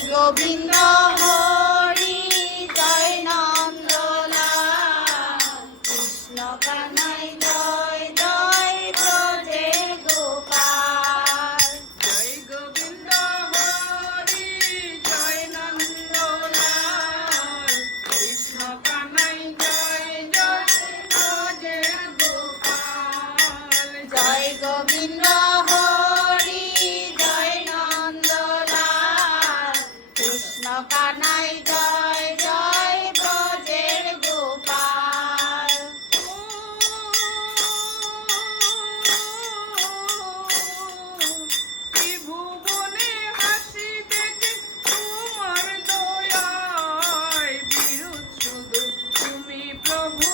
জয় কানাই জয় জয় ব্রজের গোপাল। ভুবনে হাসি দেখে তোমার দয়ায় প্রভু